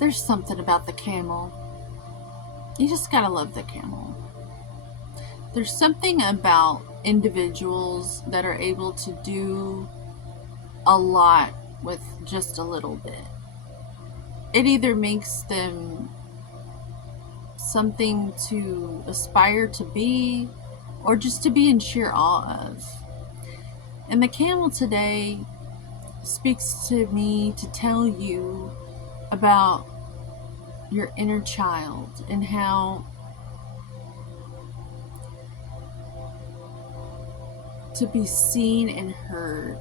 There's something about the camel. You just gotta love the camel. There's something about individuals that are able to do a lot with just a little bit. It either makes them something to aspire to be or just to be in sheer awe of. And the camel today speaks to me to tell you about your inner child and how to be seen and heard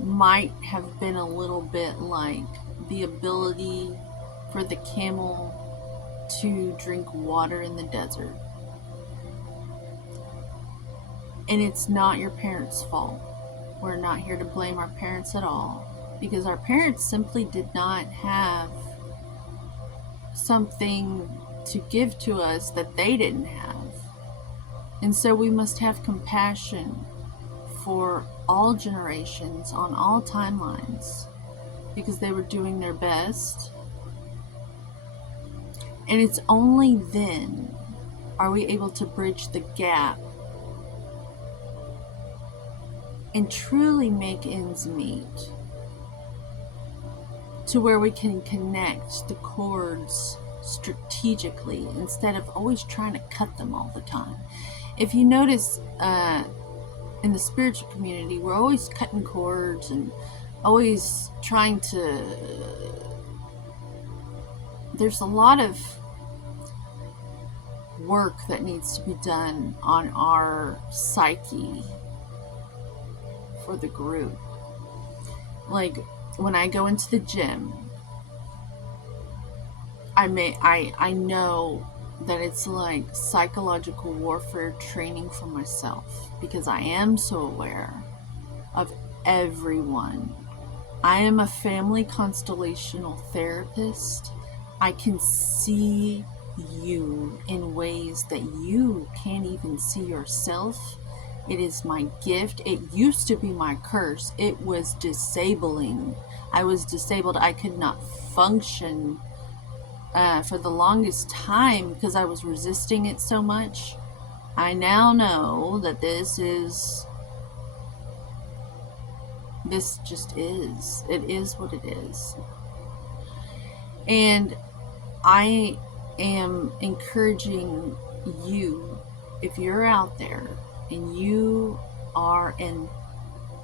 might have been a little bit like the ability for the camel to drink water in the desert. And it's not your parents' fault. We're not here to blame our parents at all, because our parents simply did not have something to give to us that they didn't have. And so we must have compassion for all generations on all timelines, because they were doing their best. And it's only then are we able to bridge the gap and truly make ends meet, to where we can connect the cords strategically instead of always trying to cut them all the time. If you notice, in the spiritual community, we're always cutting cords and always trying to... There's a lot of work that needs to be done on our psyche for the group. Like, when I go into the gym, I know that it's like psychological warfare training for myself, because I am so aware of everyone. I am a family constellational therapist. I can see you in ways that you can't even see yourself. It is my gift. It used to be my curse. It was disabling. I was disabled. I could not function for the longest time because I was resisting it so much. I now know that this just is. It is what it is. And I am encouraging you, if you're out there and you are an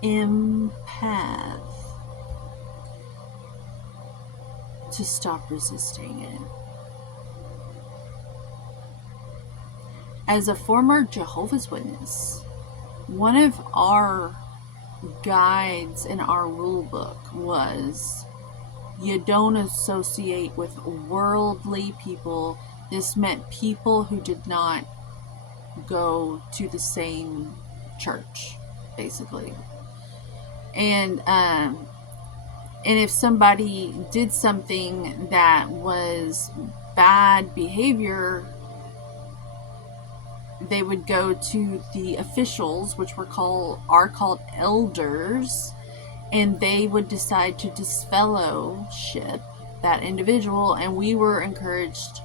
empath, to stop resisting it. As a former Jehovah's Witness, one of our guides in our rule book was, you don't associate with worldly people. This meant people who did not go to the same church, basically. And if somebody did something that was bad behavior, they would go to the officials, which are called elders, and they would decide to disfellowship that individual, and we were encouraged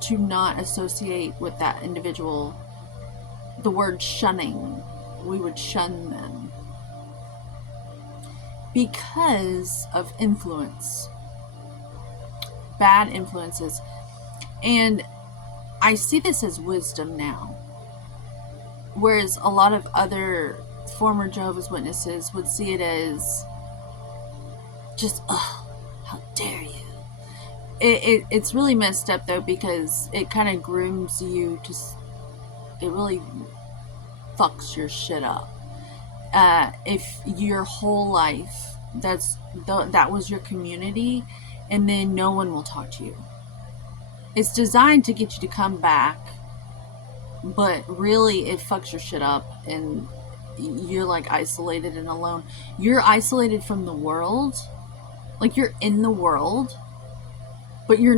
to not associate with that individual. The word shunning, we would shun them because of influence, bad influences. And I see this as wisdom now, whereas a lot of other former Jehovah's Witnesses would see it as just, oh, how dare you. It's really messed up though, because it kind of grooms you to, it really fucks your shit up. If your whole life that was your community, and then no one will talk to you. It's designed to get you to come back, but really it fucks your shit up, and you're like isolated and alone. You're isolated from the world, like you're in the world, but you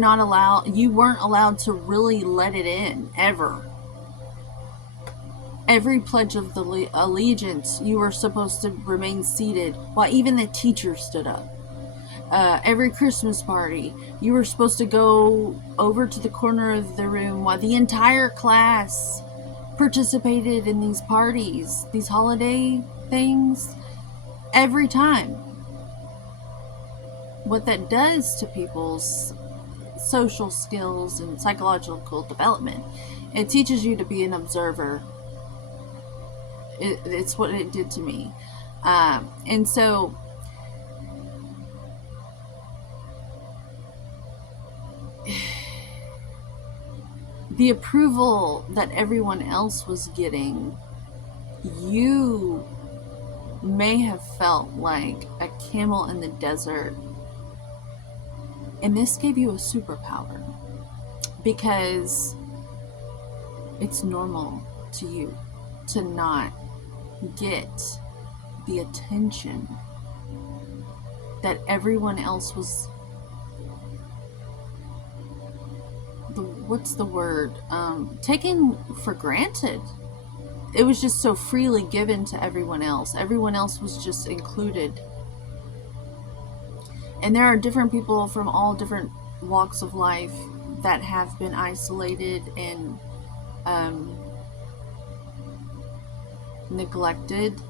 weren't allowed to really let it in ever. Every pledge of the allegiance, you were supposed to remain seated while even the teacher stood up. Every Christmas party, you were supposed to go over to the corner of the room while the entire class participated in these parties, these holiday things, every time. What that does to people's social skills and psychological development, it teaches you to be an observer. It's what it did to me. And so the approval that everyone else was getting, you may have felt like a camel in the desert. And this gave you a superpower because it's normal to you to not get the attention that everyone else was, what's the word, taken for granted. It was just so freely given to everyone else. Everyone else was just included. And there are different people from all different walks of life that have been isolated and neglected.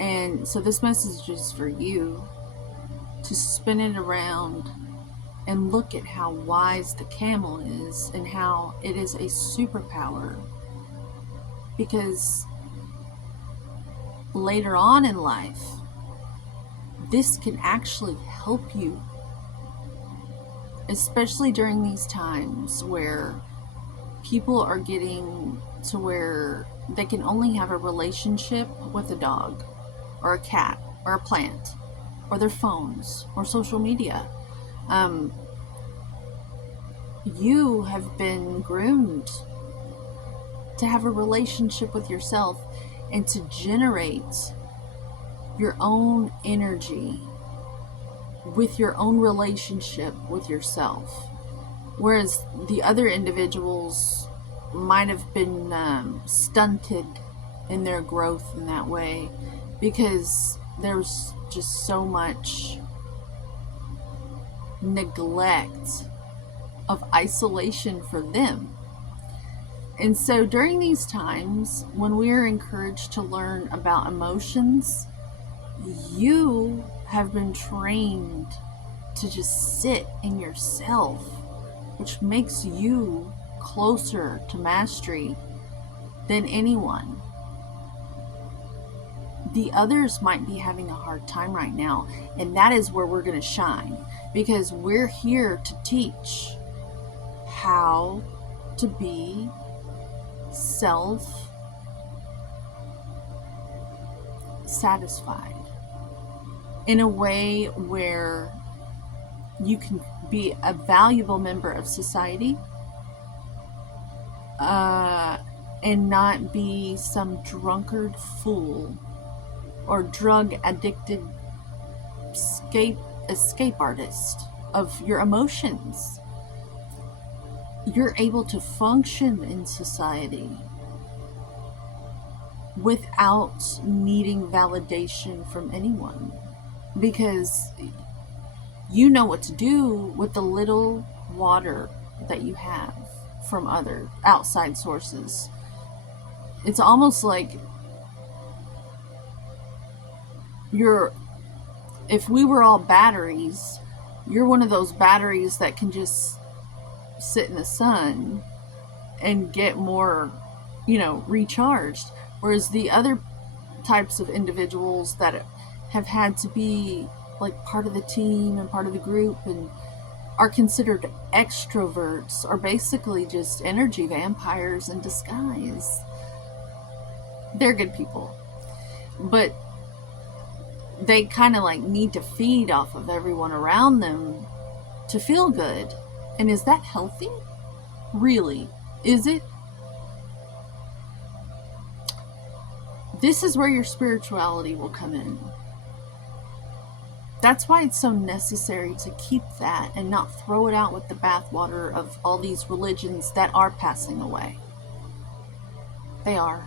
And so this message is for you to spin it around and look at how wise the camel is and how it is a superpower. Because later on in life, this can actually help you, especially during these times where people are getting to where they can only have a relationship with a dog or a cat or a plant or their phones or social media. You have been groomed to have a relationship with yourself and to generate your own energy with your own relationship with yourself. Whereas the other individuals might have been stunted in their growth in that way because there's just so much neglect of isolation for them. And so during these times when we are encouraged to learn about emotions, you have been trained to just sit in yourself, which makes you closer to mastery than anyone. The others might be having a hard time right now, and that is where we're going to shine, because we're here to teach how to be self-satisfied in a way where you can be a valuable member of society and not be some drunkard fool or drug addicted escape artist of your emotions. You're able to function in society without needing validation from anyone, because you know what to do with the little water that you have from other outside sources. It's almost like if we were all batteries, you're one of those batteries that can just sit in the sun and get more, recharged. Whereas the other types of individuals that have had to be like part of the team and part of the group and are considered extroverts are basically just energy vampires in disguise. They're good people, but they kind of like need to feed off of everyone around them to feel good. And is that healthy? Really? Is it? This is where your spirituality will come in. That's why it's so necessary to keep that and not throw it out with the bathwater of all these religions that are passing away. They are.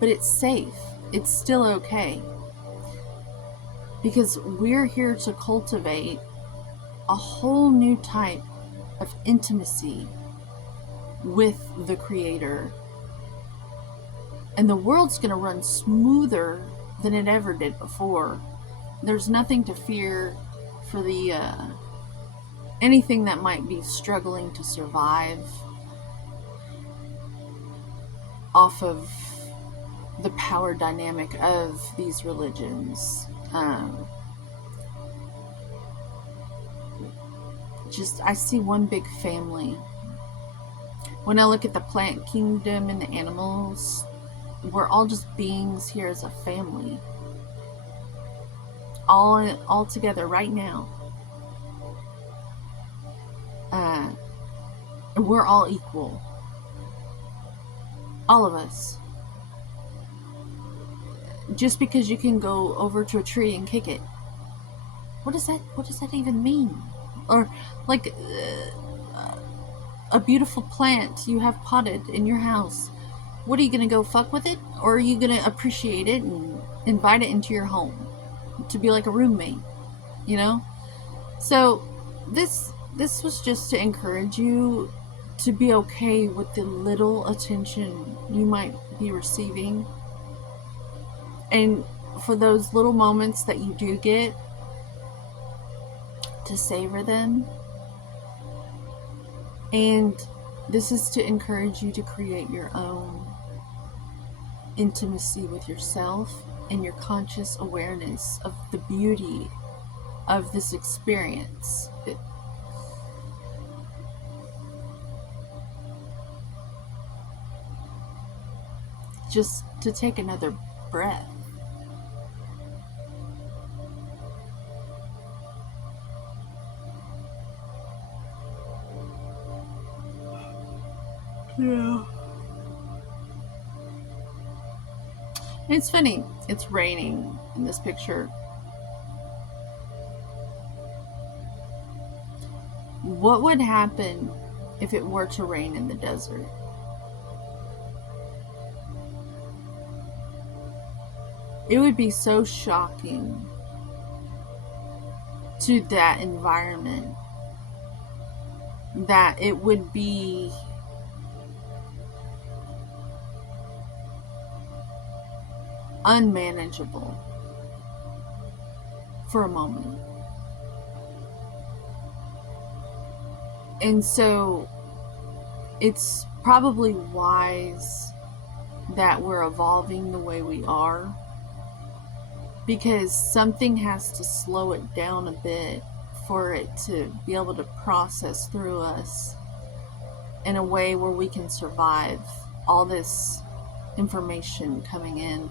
But it's safe. It's still okay. because we're here to cultivate a whole new type of intimacy with the Creator. And the world's going to run smoother than it ever did before. There's nothing to fear for the anything that might be struggling to survive off of the power dynamic of these religions. I see one big family. When I look at the plant kingdom and the animals, we're all just beings here as a family. All together right now. And we're all equal. All of us. Just because you can go over to a tree and kick it. What does that even mean? Or like a beautiful plant you have potted in your house. What are you going to go fuck with it? Or are you going to appreciate it and invite it into your home to be like a roommate, you know? So this was just to encourage you to be okay with the little attention you might be receiving. And for those little moments that you do get, to savor them. And this is to encourage you to create your own intimacy with yourself and your conscious awareness of the beauty of this experience. Just to take another breath. Yeah. It's funny. It's raining in this picture. What would happen if it were to rain in the desert? It would be so shocking to that environment that it would be unmanageable for a moment. And so it's probably wise that we're evolving the way we are, because something has to slow it down a bit for it to be able to process through us in a way where we can survive all this information coming in.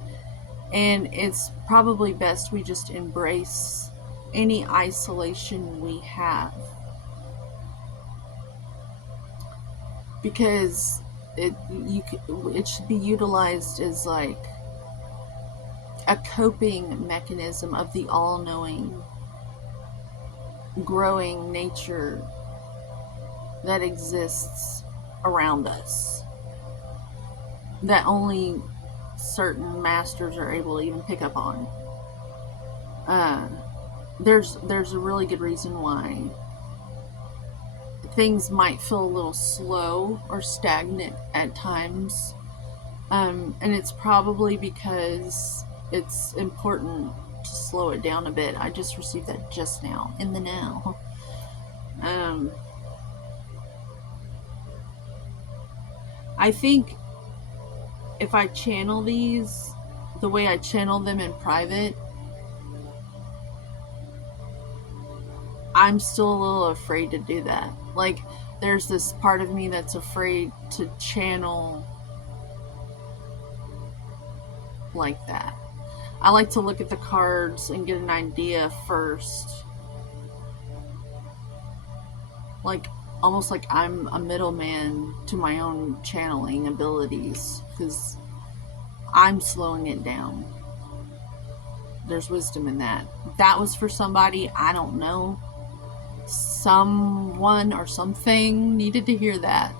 And it's probably best we just embrace any isolation we have, because it should be utilized as like a coping mechanism of the all-knowing, growing nature that exists around us, that only certain masters are able to even pick up on. There's a really good reason why things might feel a little slow or stagnant at times, and it's probably because it's important to slow it down a bit. I just received that just now, in the now. I think if I channel these the way I channel them in private, I'm still a little afraid to do that. Like, there's this part of me that's afraid to channel like that. I like to look at the cards and get an idea first. Like, almost like I'm a middleman to my own channeling abilities, because I'm slowing it down. There's wisdom in that. That was for somebody, I don't know. Someone or something needed to hear that.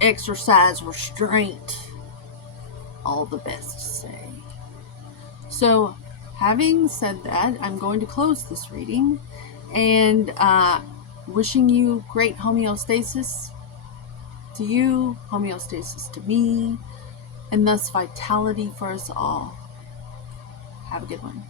Exercise restraint. All the best to say. So, having said that, I'm going to close this reading and wishing you great homeostasis to you, homeostasis to me, and thus vitality for us all. Have a good one.